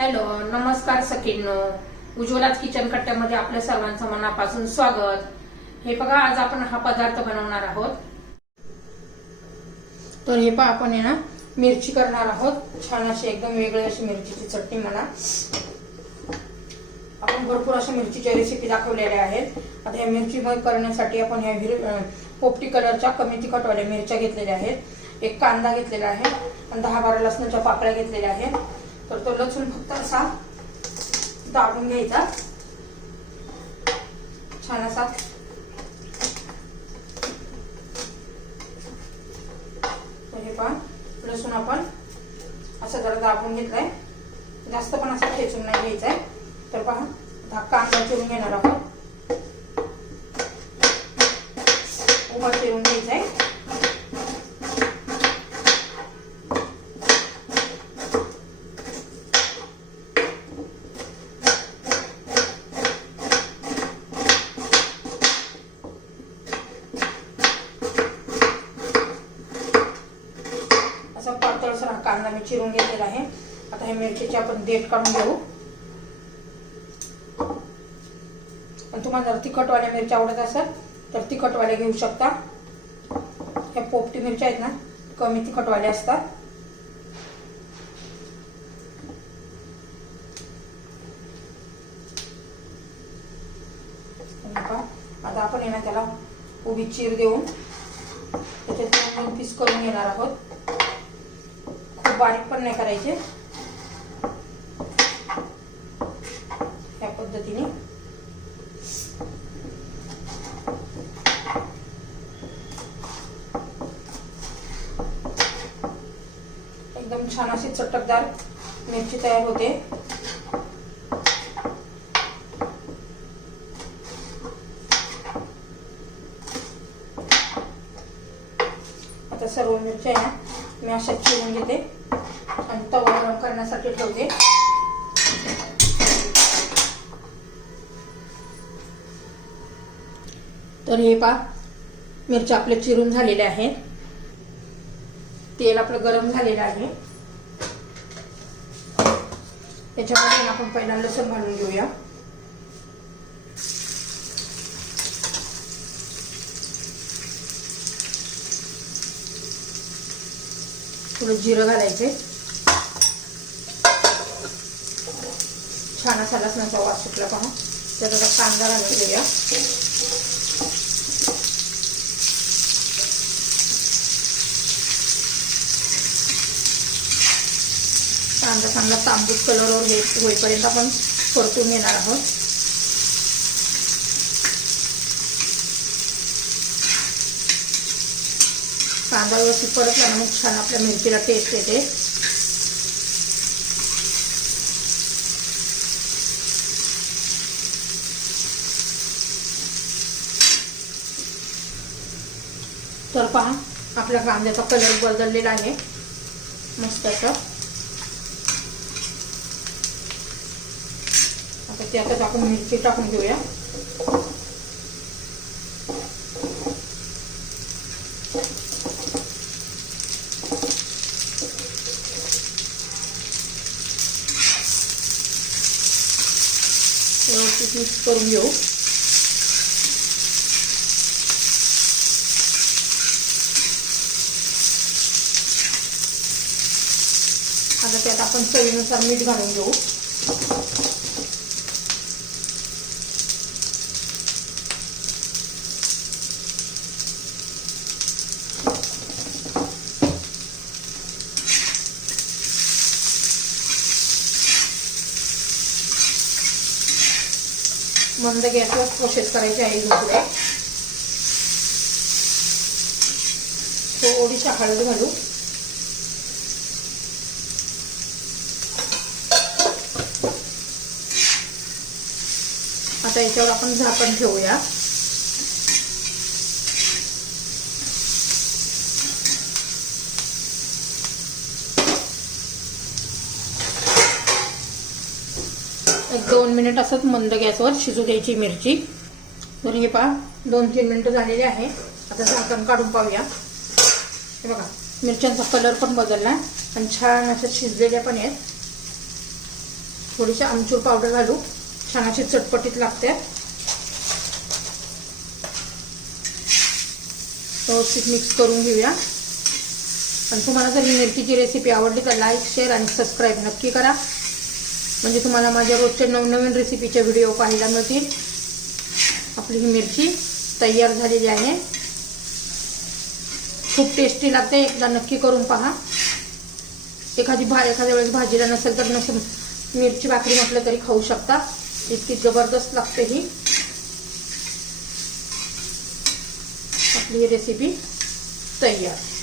Hello नमस्कार सखींनो. उज्ज्वलाच kitchen कट्ट्यामध्ये आपल्या सर्वांचं मनापासून स्वागत. हे बघा आज आपण हा पदार्थ बनवणार आहोत. तर हे पहा आपण हे ना मिरची करणार आहोत. छान अशी एकदम वेगळी अशी मिरचीची चटणी म्हणा. आपण भरपूर अशा मिरचीच्या रेसिपी दाखवलेल्या आहेत. आता या मिरची करण्यासाठी आपण ह्या हिर पोपटी कलरच्या कमी तिखटवाल्या मिरच्या घेतलेल्या आहेत. एक कांदा घेतलेला आहे. आणि दहा बारा लसणाच्या पाकळ्या घेतलेल्या आहेत. तर तो लसूण फक्त असा दाबून घ्यायचा. छान असा. हे पहा लसूण आपण असं जरा दाबून घेतलाय. जास्त पण असं ठेचून नाही घ्यायचं आहे तर पहा हा कांदा चिरून घेणार आहोत उभा चिरून घ्यायचा आहे असा पातळसर हा कांदा मी चिरून घेतलेलं आहे. आता हे मिरचीचे आपण देठ काढून घेऊ. आणि तुम्हाला जर तिखटवाल्या मिरच्या आवडत असेल तर तिखटवाल्या घेऊ शकता. ह्या पोपटी मिरच्या आहेत ना कमी तिखटवाल्या असतात. आता आपण येणार ना त्याला उभी चीर देऊन त्याच्यात दोन दोन पीस करून घेणार आहोत. खूप बारीक पण नाही करायचे. या पद्धतीने. एकदम छान अशी चटकदार मिरची तयार होते. आता सर्व मिरच्या आहे ना मी अशा चिरून घेते. आणि तवा गरम करण्यासाठी ठेवते. तर हे पा मिरच्या आपल्या चिरून झालेल्या आहेत. तेल आपलं गरम झालेलं आहे. त्याच्यामध्ये आपण पहिला लसूण घालून घेऊया. थोडं जिरं घालायचे छान असा लसणाचा वास सुटला पहा. त्यात आता कांदा घालून घेऊया कांदा चांगला तांबूस कलरवर होईपर्यंत आपण परतून घेणार आहोत. कांदा व्यवस्थित परतला ना मग छान आपल्या मिरचीला टेस्ट येते. तर पहा आपल्या कांद्याचा कलर बदललेला आहे. मस्त असं. आता त्यातच आपण मिरची टाकून घेऊया. व्यवस्थित मिक्स करून घेऊ. आता त्यात आपण चवीनुसार मीठ घालून घेऊ. मंद गॅसवर प्रोसेस करायची आहे पुढे थोडीशी हळद घालू आता याच्यावर आपण झाकण ठेवूया एक दोन मिनिट असंच मंद गॅसवर शिजू द्यायची मिरची. तर हे पहा दोन तीन मिनिटं झालेली आहे. आता झाकण काढून पाहूया. हे बघा मिरच्यांचा कलर पण बदलला आणि छान असं शिजलेल्या पण आहेत. थोडीशी आमचूर पावडर घालू. छान अशी चटपटीत लागते. व्यवस्थित मिक्स करून घेऊया. आणि तुम्हाला जर ही मिरचीची रेसिपी आवडली तर लाईक शेअर आणि सबस्क्राईब नक्की करा. म्हणजे तुम्हाला माझ्या रोजच्या नवनवीन रेसिपीचे व्हिडिओ पाहायला मिळतील. आपली ही मिरची तयार झालेली आहे. खूप टेस्टी लागते. एकदा नक्की करून पहा. एखादी भा एखाद्या वेळेस भाजीला नसेल तर नसेल मिरची भाकरी म्हटलं तरी खाऊ शकता. इतकी जबरदस्त लागते ही. आपली ही रेसिपी तयार.